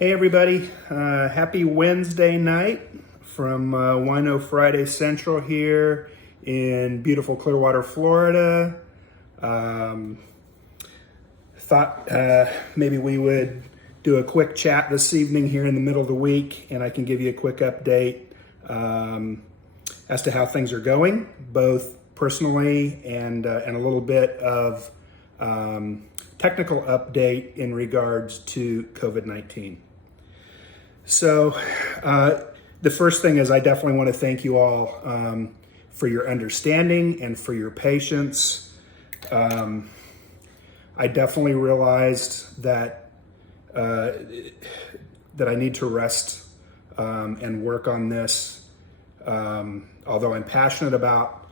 Hey everybody, happy Wednesday night from Wino Friday Central here in beautiful Clearwater, Florida. Thought maybe we would do a quick chat this evening here in the middle of the week, and I can give you a quick update as to how things are going, both personally and a little bit of technical update in regards to COVID-19. So the first thing is I definitely want to thank you all for your understanding and for your patience. I definitely realized that that I need to rest and work on this. Although I'm passionate about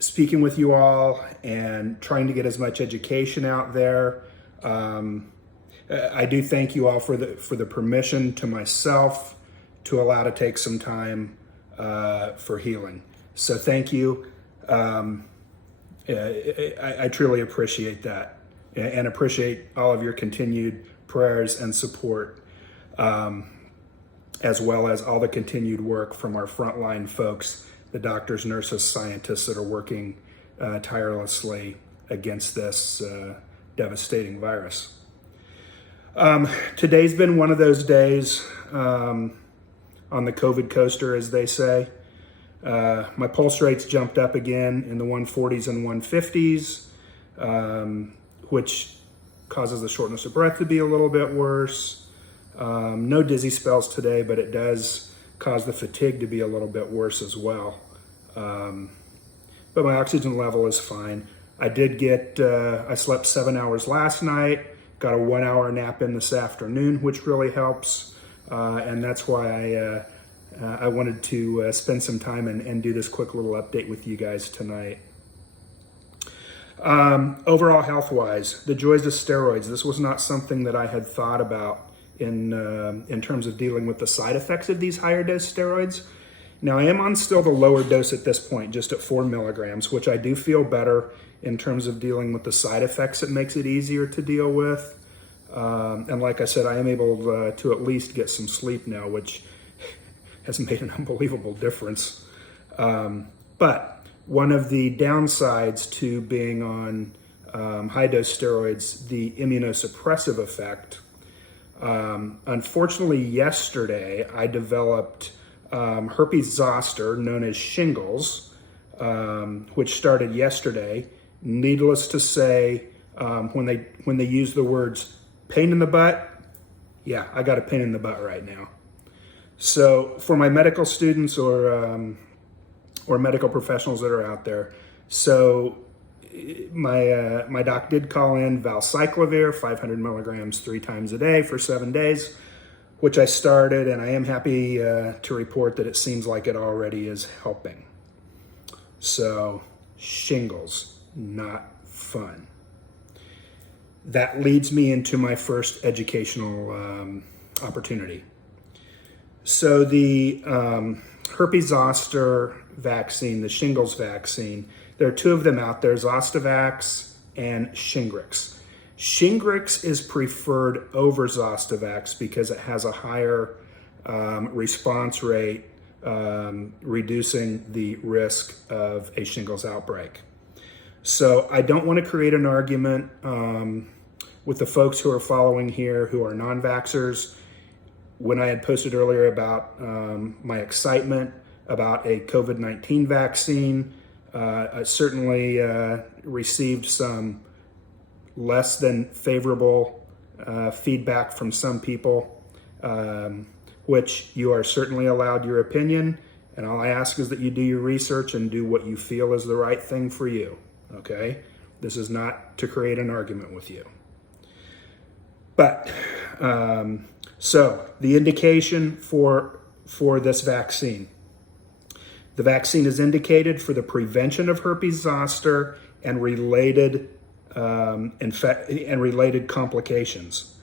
speaking with you all and trying to get as much education out there, I do thank you all for the permission to myself to allow to take some time for healing. So thank you. I truly appreciate that and appreciate all of your continued prayers and support, as well as all the continued work from our frontline folks, the doctors, nurses, scientists that are working tirelessly against this devastating virus. Today's been one of those days on the COVID coaster, as they say. My pulse rates jumped up again in the 140s and 150s, which causes the shortness of breath to be a little bit worse. No dizzy spells today, but it does cause the fatigue to be a little bit worse as well. But my oxygen level is fine. I slept 7 hours last night. Got a 1 hour nap in this afternoon, which really helps. And that's why I wanted to spend some time and do this quick little update with you guys tonight. Overall health-wise, the joys of steroids. This was not something that I had thought about in terms of dealing with the side effects of these higher dose steroids. Now I am on still the lower dose at this point, just at 4 milligrams, which I do feel better in terms of dealing with the side effects. It makes it easier to deal with. And like I said, I am able to at least get some sleep now, which has made an unbelievable difference. But one of the downsides to being on high-dose steroids, the immunosuppressive effect. Unfortunately, yesterday I developed herpes zoster, known as shingles, which started yesterday. Needless to say, when they use the words pain in the butt, yeah, I got a pain in the butt right now. So for my medical students or medical professionals that are out there, so my doc did call in valcyclovir, 500 milligrams 3 times a day for 7 days, which I started, and I am happy to report that it seems like it already is helping. So shingles, not fun. That leads me into my first educational opportunity. So the herpes zoster vaccine, the shingles vaccine, there are 2 of them out there, Zostavax and Shingrix. Shingrix is preferred over Zostavax because it has a higher response rate, reducing the risk of a shingles outbreak. So I don't want to create an argument with the folks who are following here who are non-vaxxers. When I had posted earlier about my excitement about a COVID-19 vaccine, I certainly received some less than favorable feedback from some people, which you are certainly allowed your opinion. And all I ask is that you do your research and do what you feel is the right thing for you, okay? This is not to create an argument with you. But, so the indication for this vaccine. The vaccine is indicated for the prevention of herpes zoster and related complications.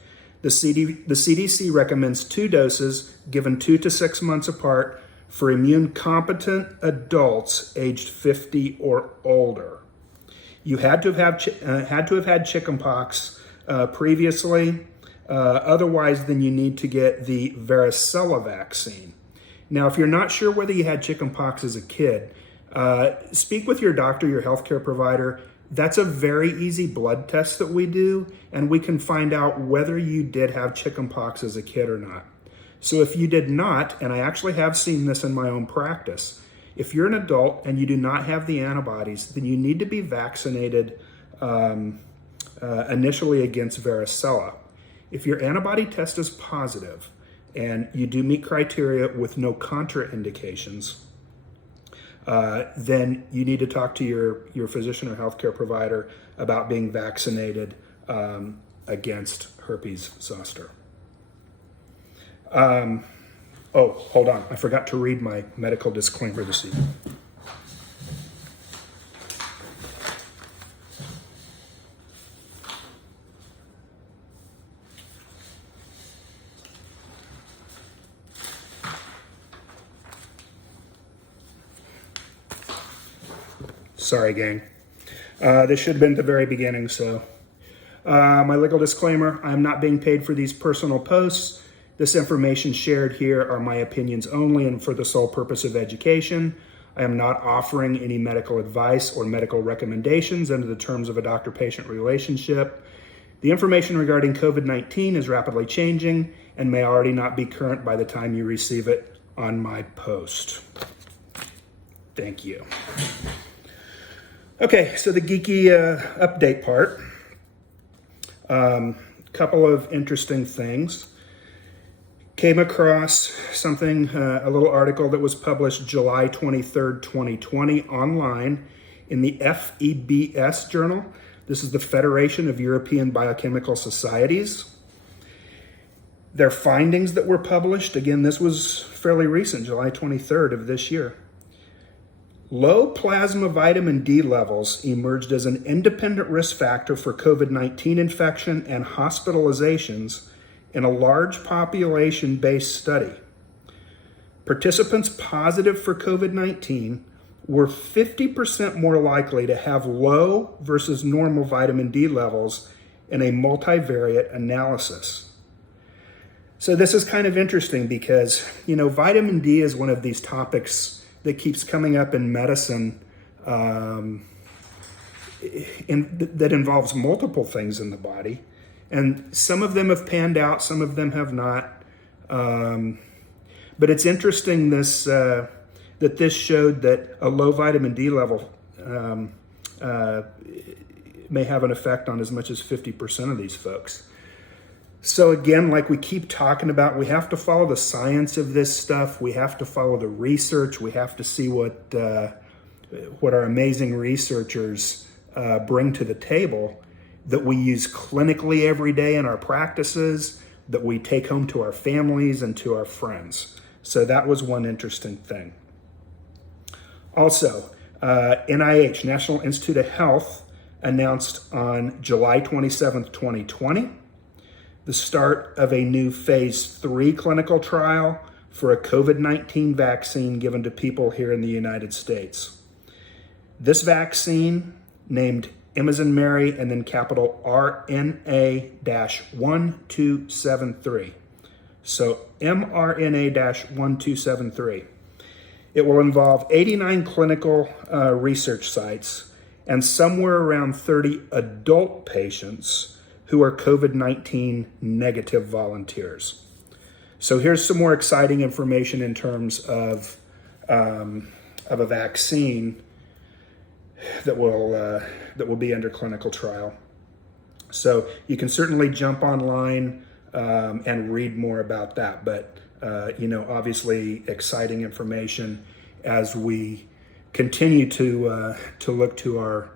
The CDC recommends 2 doses given 2 to 6 months apart for immune competent adults aged 50 or older. You had to have had chickenpox previously. Otherwise, then you need to get the varicella vaccine. Now, if you're not sure whether you had chickenpox as a kid, speak with your doctor, your healthcare provider. That's a very easy blood test that we do, and we can find out whether you did have chickenpox as a kid or not. So if you did not, and I actually have seen this in my own practice, if you're an adult and you do not have the antibodies, then you need to be vaccinated initially against varicella. If your antibody test is positive and you do meet criteria with no contraindications, then you need to talk to your physician or healthcare provider about being vaccinated against herpes zoster. Oh, hold on. I forgot to read my medical disclaimer this evening. Sorry, gang. This should have been at the very beginning, so. My legal disclaimer, I am not being paid for these personal posts. This information shared here are my opinions only and for the sole purpose of education. I am not offering any medical advice or medical recommendations under the terms of a doctor-patient relationship. The information regarding COVID-19 is rapidly changing and may already not be current by the time you receive it on my post. Thank you. Okay, so the geeky update part. Couple of interesting things. Came across something, a little article that was published July 23rd, 2020 online in the FEBS journal. This is the Federation of European Biochemical Societies. Their findings that were published, again, this was fairly recent, July 23rd of this year. Low plasma vitamin D levels emerged as an independent risk factor for COVID-19 infection and hospitalizations in a large population-based study. Participants positive for COVID-19 were 50% more likely to have low versus normal vitamin D levels in a multivariate analysis. So this is kind of interesting because, vitamin D is one of these topics that keeps coming up in medicine that involves multiple things in the body. And some of them have panned out, some of them have not. But it's interesting that this showed that a low vitamin D level may have an effect on as much as 50% of these folks. So again, like we keep talking about, we have to follow the science of this stuff. We have to follow the research. We have to see what our amazing researchers bring to the table that we use clinically every day in our practices, that we take home to our families and to our friends. So that was one interesting thing. Also, NIH, National Institute of Health, announced on July 27th, 2020, the start of a new phase 3 clinical trial for a COVID-19 vaccine given to people here in the United States. This vaccine, named Emazen-Mary and then capital RNA-1273. So mRNA-1273. It will involve 89 clinical research sites and somewhere around 30 adult patients who are COVID-19 negative volunteers. So here's some more exciting information in terms of a vaccine that will be under clinical trial. So you can certainly jump online and read more about that. But obviously exciting information as we continue to look to our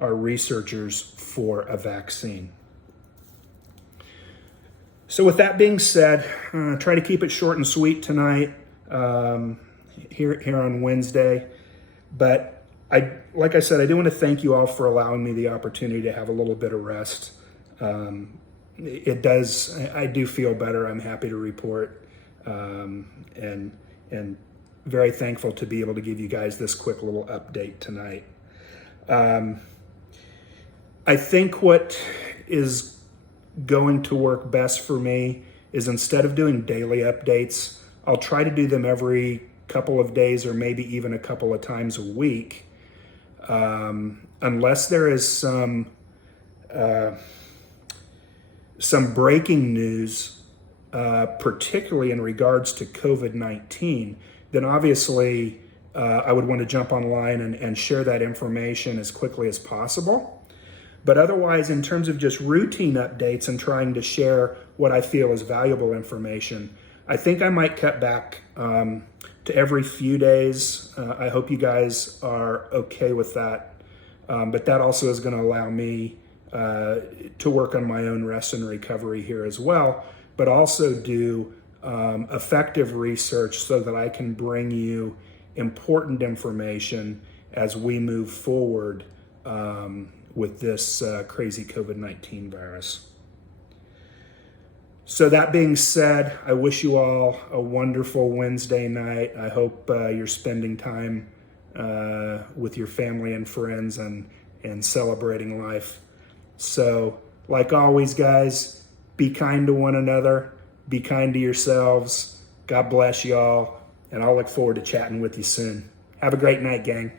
researchers for a vaccine. So with that being said, try to keep it short and sweet tonight here on Wednesday. But like I said, I do want to thank you all for allowing me the opportunity to have a little bit of rest. I do feel better. I'm happy to report, and very thankful to be able to give you guys this quick little update tonight. I think what is going to work best for me is instead of doing daily updates, I'll try to do them every couple of days or maybe even a couple of times a week. Unless there is some breaking news, particularly in regards to COVID-19, then obviously I would want to jump online and share that information as quickly as possible. But otherwise, in terms of just routine updates and trying to share what I feel is valuable information, I think I might cut back to every few days. I hope you guys are okay with that. But that also is going to allow me to work on my own rest and recovery here as well, but also do effective research so that I can bring you important information as we move forward with this crazy COVID-19 virus. So that being said, I wish you all a wonderful Wednesday night. I hope you're spending time with your family and friends and celebrating life. So, like always, guys, be kind to one another, be kind to yourselves. God bless y'all, and I'll look forward to chatting with you soon. Have a great night, gang.